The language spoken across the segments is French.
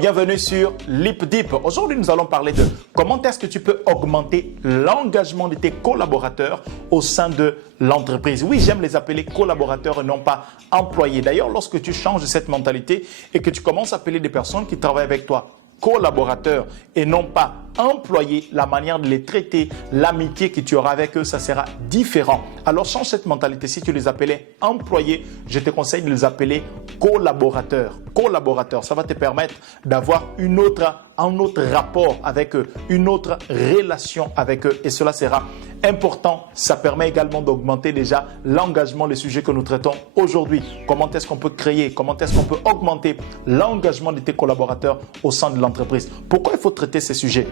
bienvenue sur LeapDeep. Aujourd'hui, nous allons parler de comment est-ce que tu peux augmenter l'engagement de tes collaborateurs au sein de l'entreprise. Oui, j'aime les appeler collaborateurs et non pas employés. D'ailleurs, lorsque tu changes cette mentalité et que tu commences à appeler des personnes qui travaillent avec toi collaborateurs et non pas employés, la manière de les traiter, l'amitié que tu auras avec eux, ça sera différent. Alors change cette mentalité. Si tu les appelais employés, je te conseille de les appeler collaborateurs. Collaborateurs, ça va te permettre d'avoir un autre rapport avec eux, une autre relation avec eux et cela sera important. Ça permet également d'augmenter déjà l'engagement, les sujets que nous traitons aujourd'hui. Comment est-ce qu'on peut créer, comment est-ce qu'on peut augmenter l'engagement de tes collaborateurs au sein de l'entreprise. Pourquoi il faut traiter ces sujets?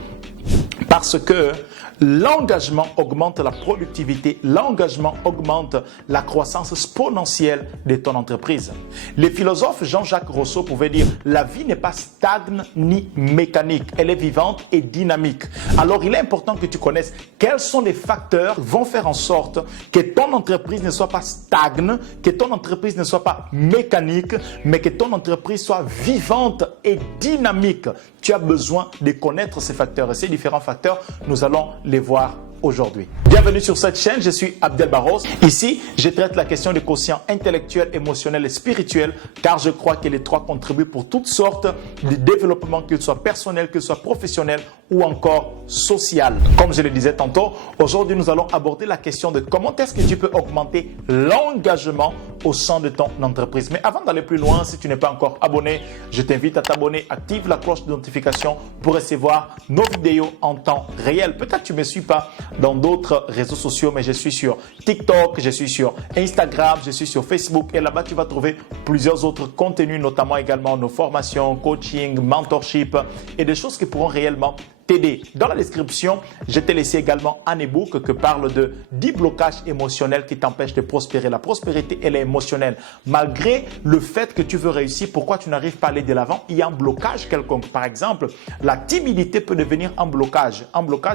Parce que l'engagement augmente la productivité, l'engagement augmente la croissance exponentielle de ton entreprise. Le philosophe Jean-Jacques Rousseau pouvait dire « La vie n'est pas stagne ni mécanique, elle est vivante et dynamique ». Alors il est important que tu connaisses quels sont les facteurs qui vont faire en sorte que ton entreprise ne soit pas stagne, que ton entreprise ne soit pas mécanique, mais que ton entreprise soit vivante et dynamique. Tu as besoin de connaître ces facteurs et ces différents facteurs, nous allons les voir aujourd'hui. Bienvenue sur cette chaîne, je suis Abdel Barros. Ici, je traite la question du quotient intellectuel, émotionnel et spirituel car je crois que les trois contribuent pour toutes sortes de développement, qu'il soit personnel, qu'il soit professionnel ou encore social. Comme je le disais tantôt, aujourd'hui nous allons aborder la question de comment est-ce que tu peux augmenter l'engagement au sein de ton entreprise. Mais avant d'aller plus loin, si tu n'es pas encore abonné, je t'invite à t'abonner, active la cloche de notification pour recevoir nos vidéos en temps réel. Peut-être que tu ne me suis pas dans d'autres réseaux sociaux, mais je suis sur TikTok, je suis sur Instagram, je suis sur Facebook et là-bas tu vas trouver plusieurs autres contenus, notamment également nos formations, coaching, mentorship et des choses qui pourront réellement t'aider. Dans la description, je t'ai laissé également un e-book qui parle de 10 blocages émotionnels qui t'empêchent de prospérer. La prospérité, elle est émotionnelle. Malgré le fait que tu veux réussir, pourquoi tu n'arrives pas à aller de l'avant? Il y a un blocage quelconque. Par exemple, la timidité peut devenir un blocage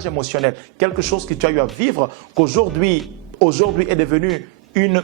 émotionnel. Quelque chose que tu as eu à vivre qu'aujourd'hui est devenu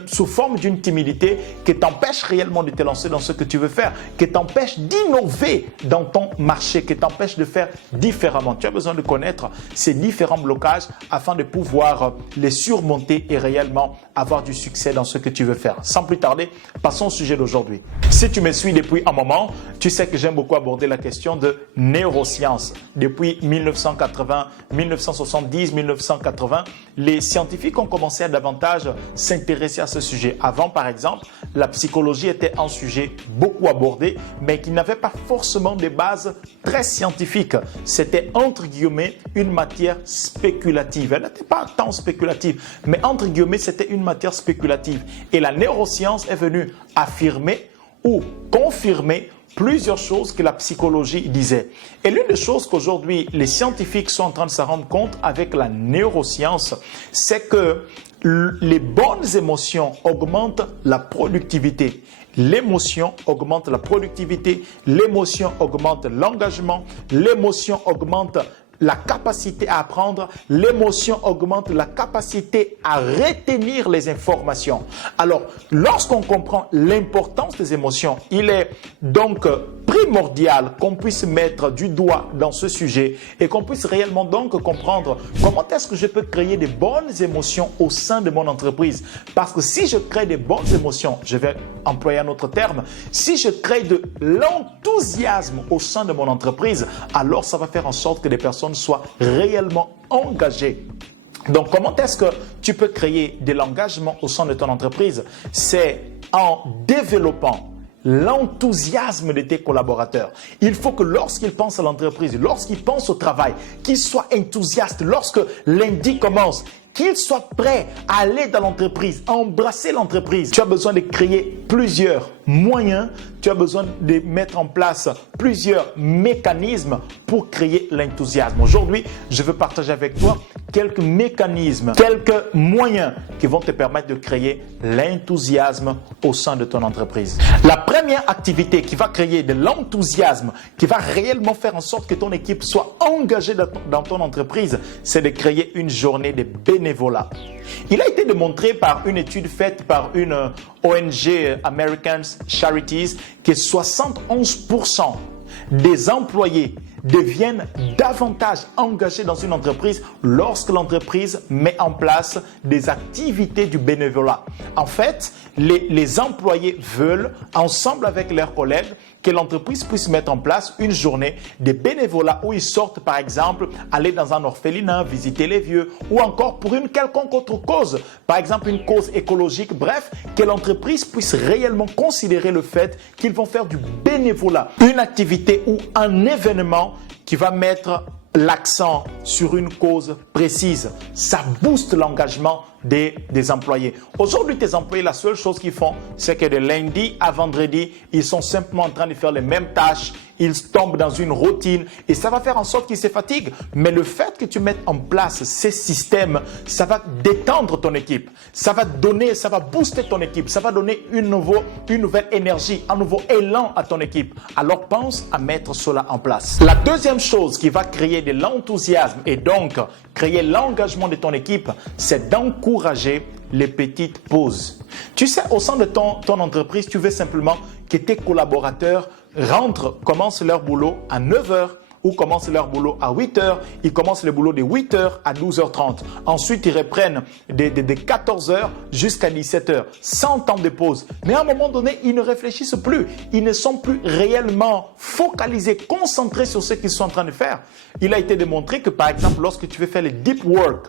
sous forme d'une timidité qui t'empêche réellement de te lancer dans ce que tu veux faire, qui t'empêche d'innover dans ton marché, qui t'empêche de faire différemment. Tu as besoin de connaître ces différents blocages afin de pouvoir les surmonter et réellement avoir du succès dans ce que tu veux faire. Sans plus tarder, passons au sujet d'aujourd'hui. Si tu me suis depuis un moment, tu sais que j'aime beaucoup aborder la question de neurosciences. Depuis 1980, 1970, 1980, les scientifiques ont commencé à davantage s'intéresser à ce sujet. Avant, par exemple, la psychologie était un sujet beaucoup abordé, mais qui n'avait pas forcément des bases très scientifiques. C'était entre guillemets une matière spéculative. Elle n'était pas tant spéculative, mais entre guillemets, c'était une matière spéculative. Et la neuroscience est venue affirmer ou confirmer plusieurs choses que la psychologie disait. Et l'une des choses qu'aujourd'hui les scientifiques sont en train de se rendre compte avec la neuroscience, c'est que les bonnes émotions augmentent la productivité. L'émotion augmente la productivité, l'émotion augmente l'engagement, l'émotion augmente la capacité à apprendre, l'émotion augmente la capacité à retenir les informations. Alors, lorsqu'on comprend l'importance des émotions, il est donc primordial qu'on puisse mettre du doigt dans ce sujet et qu'on puisse réellement donc comprendre comment est-ce que je peux créer des bonnes émotions au sein de mon entreprise. Parce que si je crée des bonnes émotions, je vais employer un autre terme, si je crée de l'enthousiasme au sein de mon entreprise, alors ça va faire en sorte que les personnes soient réellement engagées. Donc, comment est-ce que tu peux créer de l'engagement au sein de ton entreprise? C'est en développant l'enthousiasme de tes collaborateurs. Il faut que lorsqu'ils pensent à l'entreprise, lorsqu'ils pensent au travail, qu'ils soient enthousiastes. Lorsque lundi commence, qu'ils soient prêts à aller dans l'entreprise, à embrasser l'entreprise. Tu as besoin de créer plusieurs moyens, tu as besoin de mettre en place plusieurs mécanismes pour créer l'enthousiasme. Aujourd'hui, je veux partager avec toi quelques mécanismes, quelques moyens qui vont te permettre de créer l'enthousiasme au sein de ton entreprise. La première activité qui va créer de l'enthousiasme, qui va réellement faire en sorte que ton équipe soit engagée dans ton entreprise, c'est de créer une journée de bénévolat. Il a été démontré par une étude faite par une ONG American Charities que 71% des employés deviennent davantage engagés dans une entreprise lorsque l'entreprise met en place des activités du bénévolat. En fait, les employés veulent, ensemble avec leurs collègues, que l'entreprise puisse mettre en place une journée de bénévolat où ils sortent, par exemple, aller dans un orphelinat, visiter les vieux, ou encore pour une quelconque autre cause, par exemple une cause écologique, bref, que l'entreprise puisse réellement considérer le fait qu'ils vont faire du bénévolat, une activité ou un événement qui va mettre l'accent sur une cause précise. Ça booste l'engagement des employés. Aujourd'hui, tes employés, la seule chose qu'ils font, c'est que de lundi à vendredi, ils sont simplement en train de faire les mêmes tâches. Ils tombent dans une routine et ça va faire en sorte qu'ils se fatiguent. Mais le fait que tu mettes en place ces systèmes, ça va détendre ton équipe. Ça va booster ton équipe. Ça va donner une nouvelle énergie, un nouveau élan à ton équipe. Alors pense à mettre cela en place. La deuxième chose qui va créer de l'enthousiasme et donc créer l'engagement de ton équipe, c'est d'encourager les petites pauses. Tu sais, au sein de ton entreprise, tu veux simplement que tes collaborateurs commencent leur boulot à 9 heures ou commencent leur boulot à 8 heures. Ils commencent le boulot de 8 heures à 12h30. Ensuite, ils reprennent de 14 heures jusqu'à 17 heures, sans temps de pause. Mais à un moment donné, ils ne réfléchissent plus. Ils ne sont plus réellement focalisés, concentrés sur ce qu'ils sont en train de faire. Il a été démontré que, par exemple, lorsque tu veux faire le deep work,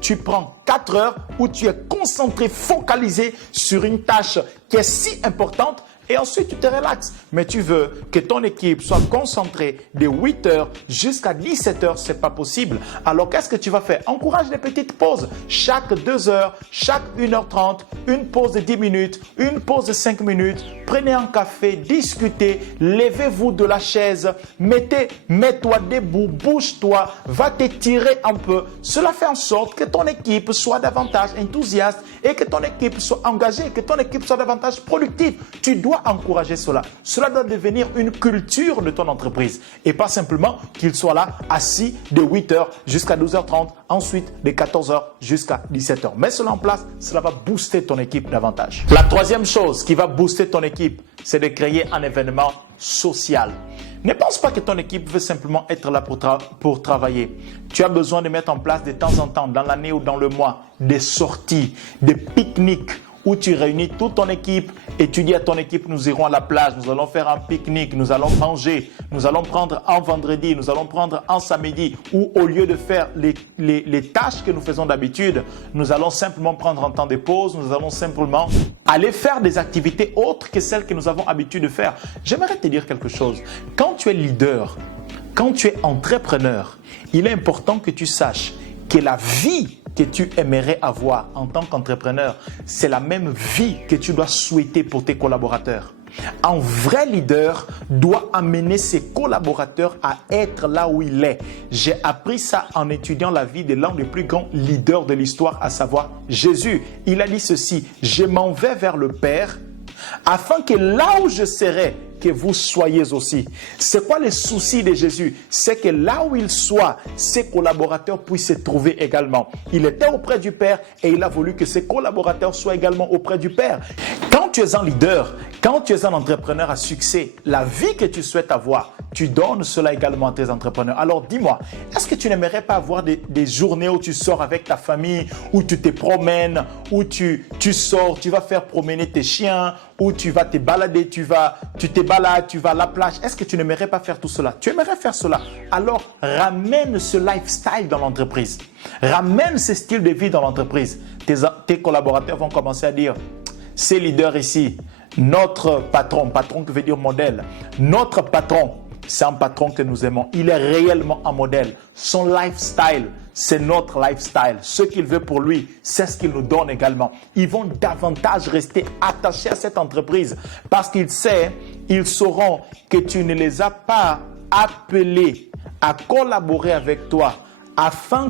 tu prends 4 heures où tu es concentré, focalisé sur une tâche qui est si importante. Et ensuite, tu te relaxes. Mais tu veux que ton équipe soit concentrée de 8 heures jusqu'à 17 heures, ce n'est pas possible. Alors, qu'est-ce que tu vas faire? Encourage les petites pauses. Chaque 2 heures, chaque 1h30, une pause de 10 minutes, une pause de 5 minutes. Prenez un café, discutez, levez-vous de la chaise, mets-toi debout, bouge-toi, va t'étirer un peu. Cela fait en sorte que ton équipe soit davantage enthousiaste et que ton équipe soit engagée, que ton équipe soit davantage productive. Tu dois encourager cela. Cela doit devenir une culture de ton entreprise et pas simplement qu'il soit là assis de 8h jusqu'à 12h30, ensuite de 14h jusqu'à 17h. Mets cela en place, cela va booster ton équipe davantage. La troisième chose qui va booster ton équipe, c'est de créer un événement social. Ne pense pas que ton équipe veut simplement être là pour travailler. Tu as besoin de mettre en place de temps en temps, dans l'année ou dans le mois, des sorties, des pique-niques, où tu réunis toute ton équipe et tu dis à ton équipe, nous irons à la plage, nous allons faire un pique-nique, nous allons manger, nous allons prendre un vendredi, nous allons prendre un samedi, ou au lieu de faire les tâches que nous faisons d'habitude, nous allons simplement prendre un temps de pause, nous allons simplement aller faire des activités autres que celles que nous avons l'habitude de faire. J'aimerais te dire quelque chose. Quand tu es leader, quand tu es entrepreneur, il est important que tu saches que la vie que tu aimerais avoir en tant qu'entrepreneur, c'est la même vie que tu dois souhaiter pour tes collaborateurs. Un vrai leader doit amener ses collaborateurs à être là où il est. J'ai appris ça en étudiant la vie de l'un des plus grands leaders de l'histoire, à savoir Jésus. Il a dit ceci: « Je m'en vais vers le Père afin que là où je serai, que vous soyez aussi. » C'est quoi le souci de Jésus? C'est que là où il soit, ses collaborateurs puissent se trouver également. Il était auprès du Père et il a voulu que ses collaborateurs soient également auprès du Père. Quand tu es un leader, quand tu es un entrepreneur à succès, la vie que tu souhaites avoir, tu donnes cela également à tes entrepreneurs. Alors dis-moi, est-ce que tu n'aimerais pas avoir des journées où tu sors avec ta famille, où tu te promènes, où tu sors, tu vas faire promener tes chiens, où tu vas te balader, tu te balades, tu vas à la plage. Est-ce que tu n'aimerais pas faire tout cela? Tu aimerais faire cela. Alors ramène ce lifestyle dans l'entreprise. Ramène ce style de vie dans l'entreprise. Tes collaborateurs vont commencer à dire: ces leaders ici, notre patron qui veut dire modèle, notre patron, c'est un patron que nous aimons. Il est réellement un modèle. Son lifestyle, c'est notre lifestyle. Ce qu'il veut pour lui, c'est ce qu'il nous donne également. Ils vont davantage rester attachés à cette entreprise parce qu'ils sauront que tu ne les as pas appelés à collaborer avec toi afin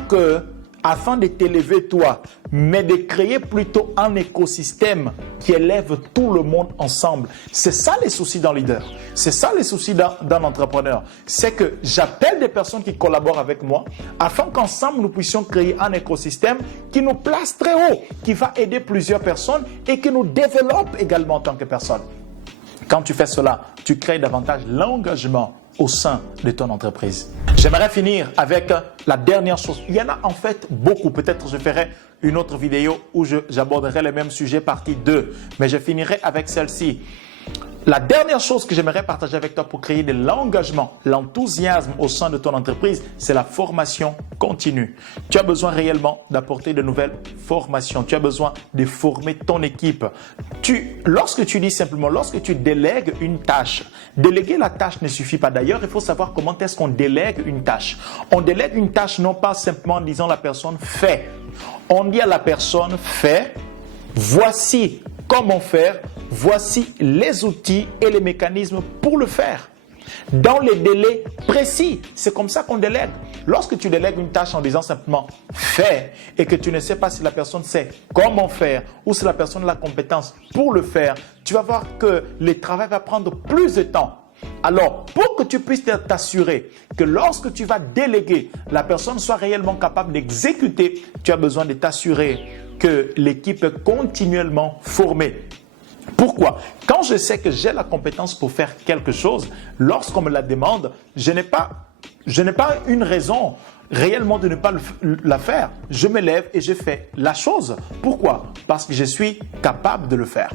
de t'élever toi, mais de créer plutôt un écosystème qui élève tout le monde ensemble. C'est ça les soucis d'un leader. C'est ça les soucis d'un entrepreneur. C'est que j'appelle des personnes qui collaborent avec moi afin qu'ensemble nous puissions créer un écosystème qui nous place très haut, qui va aider plusieurs personnes et qui nous développe également en tant que personne. Quand tu fais cela, tu crées davantage l'engagement au sein de ton entreprise. J'aimerais finir avec la dernière chose. Il y en a en fait beaucoup. Peut-être je ferai une autre vidéo où j'aborderai le même sujet partie 2. Mais je finirai avec celle-ci. La dernière chose que j'aimerais partager avec toi pour créer de l'engagement, l'enthousiasme au sein de ton entreprise, c'est la formation continue. Tu as besoin réellement d'apporter de nouvelles formations. Tu as besoin de former ton équipe. Lorsque tu dis simplement, lorsque tu délègues une tâche, déléguer la tâche ne suffit pas. D'ailleurs, il faut savoir comment est-ce qu'on délègue une tâche. On délègue une tâche non pas simplement en disant la personne fait. On dit à la personne fait, voici comment faire, voici les outils et les mécanismes pour le faire. Dans les délais précis, c'est comme ça qu'on délègue. Lorsque tu délègues une tâche en disant simplement « fais » et que tu ne sais pas si la personne sait comment faire ou si la personne a la compétence pour le faire, tu vas voir que le travail va prendre plus de temps. Alors, pour que tu puisses t'assurer que lorsque tu vas déléguer, la personne soit réellement capable d'exécuter, tu as besoin de t'assurer que l'équipe est continuellement formée. Pourquoi? Quand je sais que j'ai la compétence pour faire quelque chose, lorsqu'on me la demande, je n'ai pas une raison réellement de ne pas la faire. Je me lève et je fais la chose. Pourquoi? Parce que je suis capable de le faire.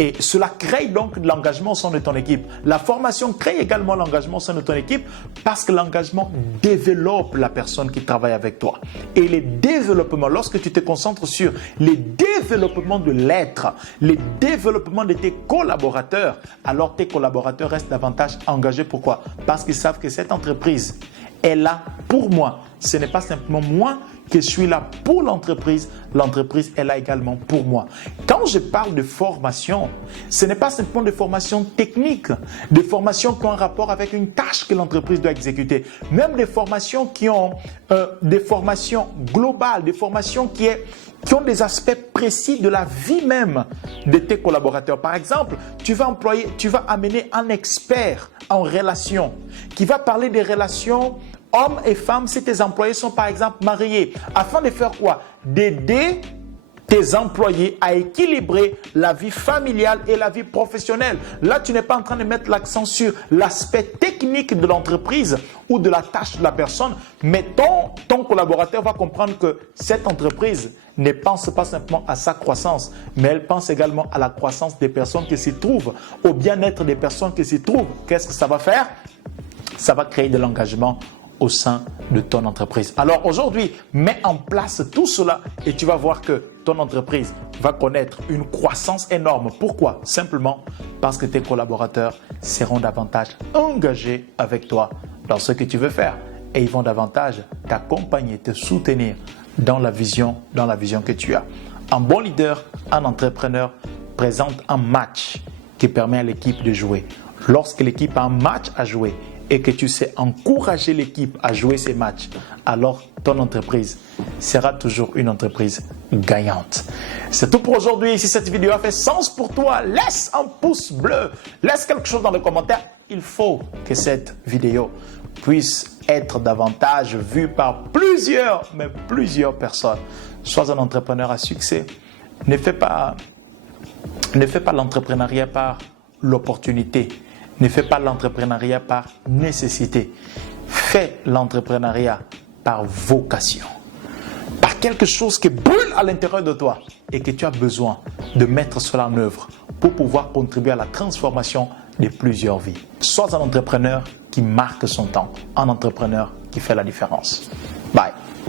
Et cela crée donc de l'engagement au sein de ton équipe. La formation crée également l'engagement au sein de ton équipe parce que l'engagement développe la personne qui travaille avec toi. Et les développements, lorsque tu te concentres sur les développements de l'être, les développements de tes collaborateurs, alors tes collaborateurs restent davantage engagés. Pourquoi? Parce qu'ils savent que cette entreprise est là pour moi. Ce n'est pas simplement moi que je suis là pour l'entreprise, l'entreprise est là également pour moi. Quand je parle de formation, ce n'est pas simplement de formation technique, des formations qui ont un rapport avec une tâche que l'entreprise doit exécuter, même des formations qui ont des formations globales, des formations qui ont des aspects précis de la vie même de tes collaborateurs. Par exemple, tu vas amener un expert en relations qui va parler des relations hommes et femmes si tes employés sont par exemple mariés, afin de faire quoi? D'aider tes employés à équilibrer la vie familiale et la vie professionnelle. Là, tu n'es pas en train de mettre l'accent sur l'aspect technique de l'entreprise ou de la tâche de la personne, mais ton collaborateur va comprendre que cette entreprise ne pense pas simplement à sa croissance, mais elle pense également à la croissance des personnes qui s'y trouvent, au bien-être des personnes qui s'y trouvent. Qu'est-ce que ça va faire? Ça va créer de l'engagement au sein de ton entreprise. Alors aujourd'hui, mets en place tout cela et tu vas voir que ton entreprise va connaître une croissance énorme. Pourquoi? Simplement parce que tes collaborateurs seront davantage engagés avec toi dans ce que tu veux faire et ils vont davantage t'accompagner, te soutenir dans la vision que tu as. Un bon leader, un entrepreneur présente un match qui permet à l'équipe de jouer. Lorsque l'équipe a un match à jouer, et que tu sais encourager l'équipe à jouer ces matchs, alors ton entreprise sera toujours une entreprise gagnante. C'est tout pour aujourd'hui. Si cette vidéo a fait sens pour toi, laisse un pouce bleu, laisse quelque chose dans les commentaires. Il faut que cette vidéo puisse être davantage vue par plusieurs personnes. Sois un entrepreneur à succès. Ne fais pas l'entrepreneuriat par l'opportunité. Ne fais pas l'entrepreneuriat par nécessité. Fais l'entrepreneuriat par vocation. Par quelque chose qui brûle à l'intérieur de toi et que tu as besoin de mettre cela en œuvre pour pouvoir contribuer à la transformation de plusieurs vies. Sois un entrepreneur qui marque son temps. Un entrepreneur qui fait la différence. Bye.